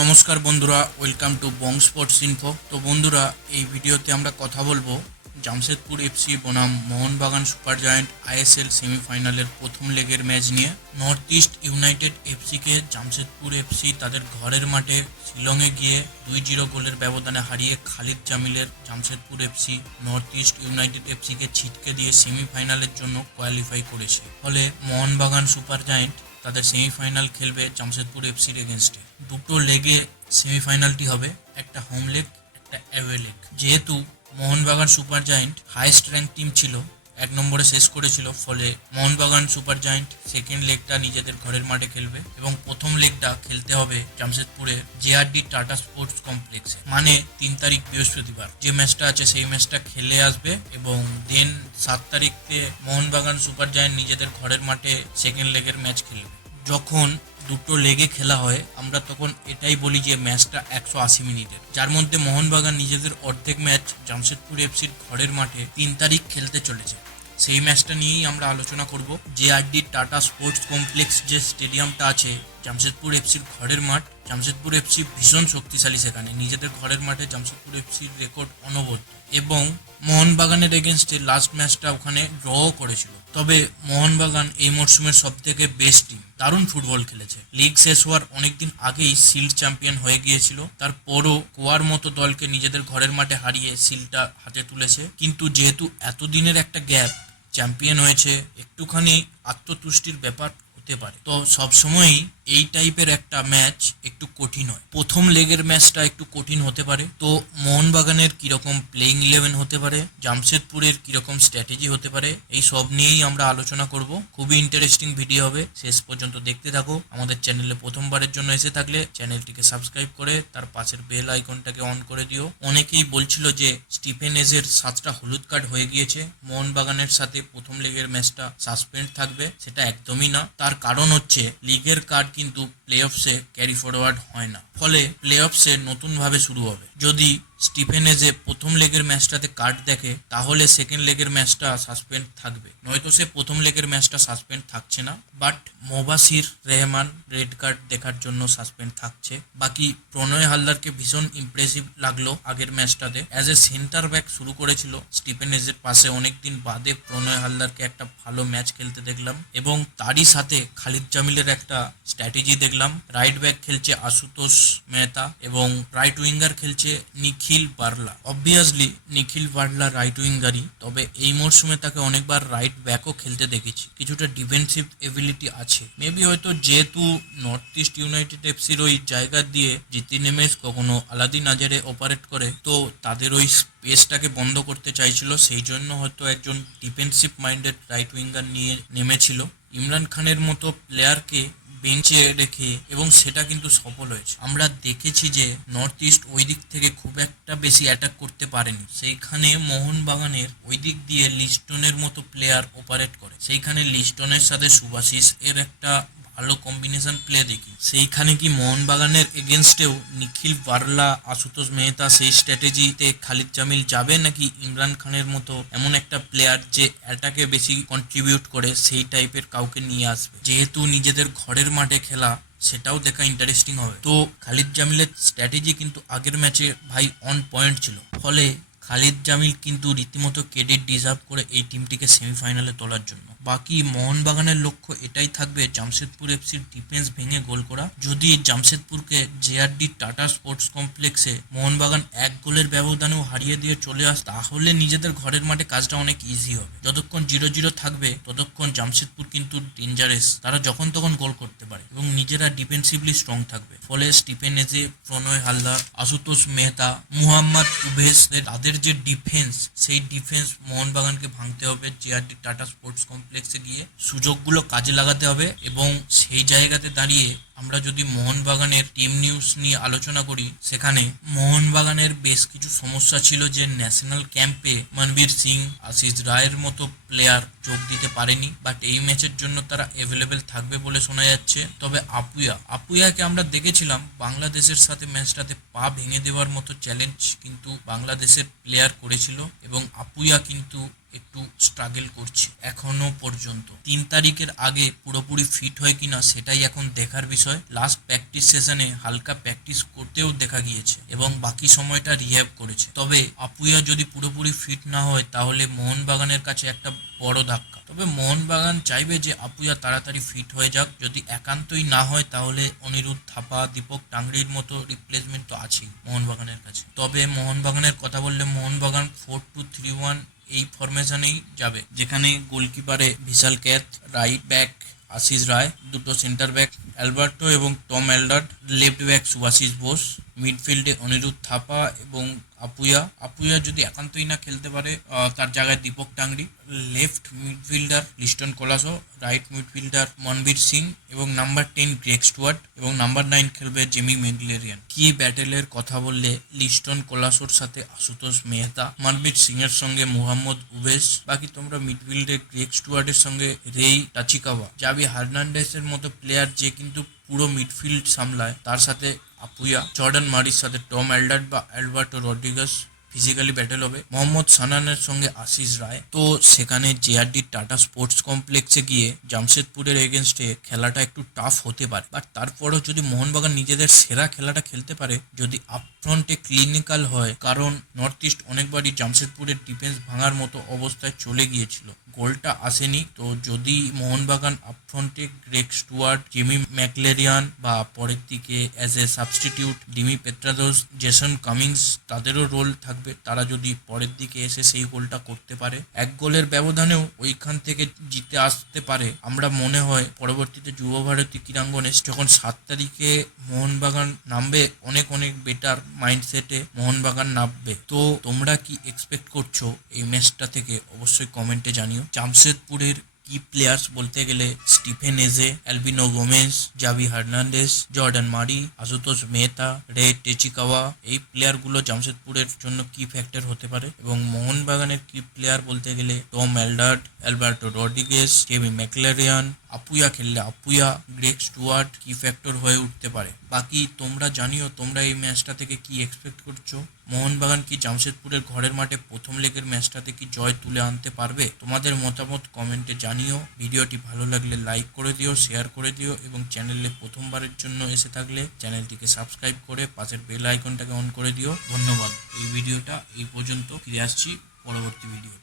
নমস্কার বন্ধুরা, welcome to Bong sports info. তো বন্ধুরা, এই ভিডিওতে আমরা কথা বলবো জামশেদপুর এফসি বনাম মোহনবাগান সুপার জায়ান্ট আইএসএল সেমিফাইনালের প্রথম লেগের ম্যাচ নিয়ে। নর্থ ইস্ট ইউনাইটেড এফসিকে জামশেদপুর এফসি তাদের ঘরের মাঠে শিলংয়ে গিয়ে 2-0 গোলের ব্যবধানে হারিয়ে খালিদ জামিলের Jamshedpur FC North East United এফসিকে ছিটকে দিয়ে সেমিফাইনালের জন্য কোয়ালিফাই করেছে। ফলে মোহনবাগান সুপার জায়ান্ট তাদের সেমিফাইনাল খেলবে জামশেদপুর এফসির এগেনস্টে। দুটো লেগে সেমিফাইনালটি হবে, একটা হোম লেগ, একটা অ্যাওয়ে লেগ। যেহেতু Mohun Bagan super giant highest rank team ছিল, 1 নম্বরে শেষ করেছিল, ফলে মোহনবাগান সুপার জায়ান্ট সেকেন্ড লেগটা নিজেদের ঘরের মাঠে খেলবে এবং প্রথম লেগটা খেলতে হবে জামশেদপুরে জেআরডি টাটা স্পোর্টস কমপ্লেক্সে। মানে 3 তারিখ বৃহস্পতিবার যে ম্যাচটা আছে সেই ম্যাচটা খেলে আসবে এবং দেন 7 তারিখে মোহনবাগান সুপার জায়ান্ট নিজেদের ঘরের মাঠে সেকেন্ড লেগের ম্যাচ খেলবে। যখন দুটো লেগে খেলা হয় আমরা তখন এটাই বলি যে ম্যাচটা 180 মিনিটের, যার মধ্যে মোহনবাগান নিজেদের অর্ধেক ম্যাচ জামশেদপুর এফসির ঘরের মাঠে 3 তারিখ খেলতে চলেছে। সেই ম্যাচটা নিয়েই আমরা আলোচনা করব। জেআরডি টাটা স্পোর্টস কমপ্লেক্স যে স্টেডিয়ামটা আছে, জামশেদপুর এফসির ঘরের মাঠ। জামশেদপুর এফসি ভীষণ শক্তিশালী, সেখানে নিজেদের ঘরের মাঠে জামশেদপুর এফসির রেকর্ড অনবদ্য এবং মোহনবাগানের এগেনস্টে লাস্ট ম্যাচটা ওখানে ড্রও করেছিল। তবে মোহনবাগান এই মরশুমের সব থেকে বেস্ট টিম, দারুণ ফুটবল খেলেছে। লিগ শেষ হওয়ার অনেকদিন আগেই শিল্ড চ্যাম্পিয়ন হয়ে গিয়েছিল, তারপরও গোয়ার মতো দলকে নিজেদের ঘরের মাঠে হারিয়ে শিল্ডটা হাতে তুলেছে। কিন্তু যেহেতু এতদিনের একটা গ্যাপ, চ্যাম্পিয়ন হয়েছে, একটুখানি আত্মতুষ্টির ব্যাপার হতে পারে। তো সবসময়ই এই টাইপের একটা ম্যাচ একটু কঠিন হয়। প্রথম লেগের ম্যাচটা একটু কঠিন হতে পারে। তো মোহনবাগানের কিরকম প্লেইং 11 হতে পারে, জামশেদপুরের কিরকম স্ট্র্যাটেজি হতে পারে, এই সব নিয়েই আমরা আলোচনা করব। খুবই ইন্টারেস্টিং ভিডিও হবে, শেষ পর্যন্ত দেখতে থাকো। আমাদের চ্যানেলে প্রথমবারের জন্য এসে থাকলে চ্যানেলটিকে সাবস্ক্রাইব করে তার পাশের বেল আইকনটাকে অন করে দিও। অনেকেই বলছিল যে স্টিফেন এজের 7টা হলুদ কার্ড হয়ে গিয়েছে, মোহনবাগানের সাথে প্রথম লেগের ম্যাচটা সাসপেন্ড থাকবে। সেটা একদমই না। তার কারণ হচ্ছে লিগের কার্ড কিন্তু প্লে অফসে ক্যারি ফরওয়ার্ড হয় না, ফলে প্লে অফসে নতুনভাবে শুরু হবে। যদি স্টিফেন এজে প্রথম লেগের ম্যাচটাতে কার্ড দেখে তাহলে সেকেন্ড লেগের ম্যাচটা সাসপেন্ড থাকবে, নয়তো সে প্রথম লেগের ম্যাচটা সাসপেন্ড থাকছে না। But Mobassir Rehman red card দেখার জন্য সাসপেন্ড থাকছে। বাকি প্রণয় হালদারকে ভীষণ ইমপ্রেসিভ লাগলো আগের ম্যাচটাতে। অ্যাজ এ সেন্টার ব্যাক শুরু করেছিল স্টিফেন এজের পাশে, অনেকদিন বাদে প্রণয় হালদারকে একটা ভালো ম্যাচ খেলতে দেখলাম এবং তারই সাথে খালিদ জামিলের একটা স্ট্র্যাটেজি দেখলাম। রাইট ব্যাক খেলছে আশুতোষ মেহতা এবং রাইট উইঙ্গার খেলছে নিখিল বার্লা। অবভিয়াসলি নিখিল বার্লা রাইট উইঙ্গারই, তবে এই মরশুমে তাকে অনেকবার রাইট ব্যাকও খেলতে দেখেছি। কিছুটা ডিফেন্সিভ এবিলিটি আছে। মেবি হয়তো যেহেতু নর্থ ইস্ট ইউনাইটেড এফসির ওই জায়গা দিয়ে জিতি নেমেজ কখনো আলাদিন আজারে অপারেট করে, তো তাদের ওই স্পেসটাকে বন্ধ করতে চাইছিল, সেই জন্য হয়তো একজন ডিফেন্সিভ মাইন্ডেড রাইট উইঙ্গার নিয়ে নেমেছিল। ইমরান খানের মতো প্লেয়ারকে বেঞ্চে রেখে, এবং সেটা কিন্তু সফল হয়েছে। আমরা দেখেছি যে নর্থ ইস্ট ওই দিক থেকে খুব একটা বেশি অ্যাটাক করতে পারেনি, সেইখানে মোহনবাগানের ওই দিক দিয়ে লিস্টনের মতো প্লেয়ার অপারেট করে। সেইখানে লিস্টনের সাথে সুভাশিস এর একটা ভালো কম্বিনেশন প্লে দেখি। সেইখানে কি মোহনবাগানের এগেনস্টেও নিখিল বার্লা, আশুতোষ মেহতা সেই স্ট্র্যাটেজিতে খালিদ জামিল যাবে, নাকি ইমরান খানের মতো এমন একটা প্লেয়ার যে অ্যাটাকে বেশি কন্ট্রিবিউট করে সেই টাইপের কাউকে নিয়ে আসবে? যেহেতু নিজেদের ঘরের মাঠে খেলা, সেটাও দেখা ইন্টারেস্টিং হবে। তো খালিদ জামিলের স্ট্র্যাটেজি কিন্তু আগের ম্যাচে ভাই অন পয়েন্ট ছিল, ফলে খালিদ জামিল কিন্তু রীতিমতো ক্রেডিট ডিজার্ভ করে এই টিমটিকে সেমিফাইনালে তোলার জন্য। বাকি মোহনবাগানের লক্ষ্য এটাই থাকবে, জামশেদপুর এফসির ডিফেন্স ভেঙে গোল করা। যদি জামশেদপুরকে জেআরডি টাটা স্পোর্টস কমপ্লেক্সে মোহনবাগান 1 গোলের ব্যবধানেও হারিয়ে দিয়ে চলে আসে, তাহলে নিজেদের ঘরের মাঠে কাজটা অনেক ইজি হবে। যতক্ষণ 0-0 থাকবে ততক্ষণ জামশেদপুর কিন্তু ডেঞ্জারাস, তারা যখন তখন গোল করতে পারে এবং নিজেরা ডিফেন্সিভলি স্ট্রং থাকবে। ফলে স্টিফেন এজে, প্রণয় হালদার, আশুতোষ মেহতা, মুহাম্মদ উভেস, তাদের যে ডিফেন্স, সেই ডিফেন্স মোহনবাগানকে ভাঙতে হবে। জেআরডি টাটা স্পোর্টস কমপ্লেক্সে গিয়ে সুযোগগুলো কাজে লাগাতে হবে এবং সেই জায়গাতে দাঁড়িয়ে আমরা যদি মোহনবাগানের টিম নিউজ নিয়ে আলোচনা করি, সেখানে মোহনবাগানের বেশ কিছু সমস্যা ছিল, যে ন্যাশনাল ক্যাম্পে মনবীর সিং, আশিস রায়ের মতো প্লেয়ার যোগ দিতে পারেনি, বাট এই ম্যাচের জন্য তারা অ্যাভেলেবেল থাকবে বলে শোনা যাচ্ছে। তবে আপুয়াকে আমরা দেখেছিলাম বাংলাদেশের সাথে ম্যাচটাতে পা ভেঙে দেওয়ার মতো চ্যালেঞ্জ কিন্তু বাংলাদেশের প্লেয়ার করেছিল এবং আপুয়া কিন্তু একটু স্ট্রাগল করছে এখনো পর্যন্ত। 3 তারিখের আগে পুরোপুরি ফিট হয় কিনা সেটাই এখন দেখার বিষয়। লাস্ট প্র্যাকটিস সেশনে হালকা প্র্যাকটিস করতেও দেখা গিয়েছে এবং বাকি সময়টা রিহ্যাব করেছে। তবে আপুয়া যদি পুরোপুরি ফিট না হয় তাহলে মোহনবাগানের কাছে একটা বড় ধাক্কা। তবে মোহনবাগান চাইবে যে আপুয়া তাড়াতাড়ি ফিট হয়ে যাক। যদি একান্তই না হয় তাহলে অনিরুদ্ধ থাপা, দীপক টাংরির মতো রিপ্লেসমেন্ট তো আছেই মোহনবাগানের কাছে। তবে মোহনবাগানের কথা বললে মোহনবাগান 4-2-3-1 এই ফরমেশনেই যাবে, যেখানে গোলকিপারে বিশাল ক্যাথ, রাইট ব্যাক আশিস রায়, দুটো সেন্টার ব্যাক অ্যালবার্টো এবং Tom Aldred, left back Subhasish Bose, মিডফিল্ডে অনিরুদ্ধ থাপা এবং আপুয়া যদি একান্তই না খেলতে পারে তার জায়গায় Deepak Tangri, left midfielder Liston Colaco, right midfielder Manvir Singh এবং নাম্বার 10 গ্রেগ স্টুয়ার্ট এবং নাম্বার 9 খেলবে জেমি ম্যাকলেরিয়ান। কি ব্যাটেলের কথা বললে লিস্টন কোলাসোর সাথে আশুতোষ মেহতা, মনবীর সিং এর সঙ্গে মোহাম্মদ উবেস, বাকি তোমরা মিডফিল্ডে গ্রেগ স্টুয়ার্টের সঙ্গে রেই টাচিকাওয়া, জাভি হার্নান্ডেসের মতো প্লেয়ার যে কিন্তু পুরো মিডফিল্ড সামলায়, তার সাথে আপুয়া, জর্ডান মারির সাথে টম এলডার্ড বা অ্যালবার্টো রড্রিগাস ফিজিক্যালি ব্যাটেল হবে, মোহাম্মদ সানানের সঙ্গে আশিস রায়। তো সেখানে জেআরডি টাটা স্পোর্টস কমপ্লেক্সে গিয়ে জামশেদপুরের এগেনস্টে খেলাটা একটু টাফ হতে পারে, বাট তারপরেও যদি মোহনবাগান নিজেদের সেরা খেলাটা খেলতে পারে, যদি আপফ্রন্টে ক্লিনিক্যাল হয়, কারণ নর্থ ইস্ট অনেকবারই জামশেদপুরের ডিফেন্স ভাঙার মতো অবস্থায় চলে গিয়েছিল, গোলটা আসেনি। তো যদি মোহনবাগান আপফ্রন্টে গ্রেগ স্টুয়ার্ট, জেমি ম্যাকলেরিয়ান বা পরের দিকে as a substitute Dimi Petratos, Jason Cummings, তাদেরও রোল থাকবে, তারা যদি পরের দিকে এসে সেই গোলটা করতে পারে, 1 গোলের ব্যবধানেও ওইখান থেকে জিতে আসতে পারে। আমরা মনে হয় পরবর্তীতে যুব ভারতী ক্রীড়াঙ্গনে যখন 7 তারিখে মোহনবাগান নামবে, অনেক অনেক বেটার মাইন্ডসেটে মোহনবাগান নামবে। তো তোমরা কি এক্সপেক্ট করছো এই ম্যাচটা থেকে অবশ্যই কমেন্টে জানিও। জামশেদপুরের কি প্লেয়ার্স বলতে গেলে Stephen Eze, Albino Gomes, Javi Hernandez, Jordan Murray, Ashutosh Mehta, রে টেচিকাওয়া, এই প্লেয়ারগুলো জামশেদপুরের জন্য কি ফ্যাক্টর হতে পারে। এবং মোহনবাগানের কি প্লেয়ার বলতে গেলে Tom Aldred, Alberto Rodriguez, Jamie Maclaren, Apuia খেললে আপুয়া, গ্রেগ স্টুয়ার্ট কি ফ্যাক্টর হয়ে উঠতে পারে। বাকি তোমরা জানিও তোমরা এই ম্যাচটা থেকে কি এক্সপেক্ট করছো। মোহনবাগান কি জামশেদপুরের ঘরের মাঠে প্রথম লেগের ম্যাচটাতে কি জয় তুলে আনতে পারবে? তোমাদের মতামত কমেন্টে জানিও। ভিডিওটি ভালো লাগলে লাইক করে দিও, শেয়ার করে দিও এবং চ্যানেলে প্রথমবারের জন্য এসে থাকলে চ্যানেলটিকে সাবস্ক্রাইব করে পাশের বেল আইকনটাকে অন করে দিও। ধন্যবাদ। এই ভিডিওটা এই পর্যন্ত, ফিরে আসছি পরবর্তী ভিডিও।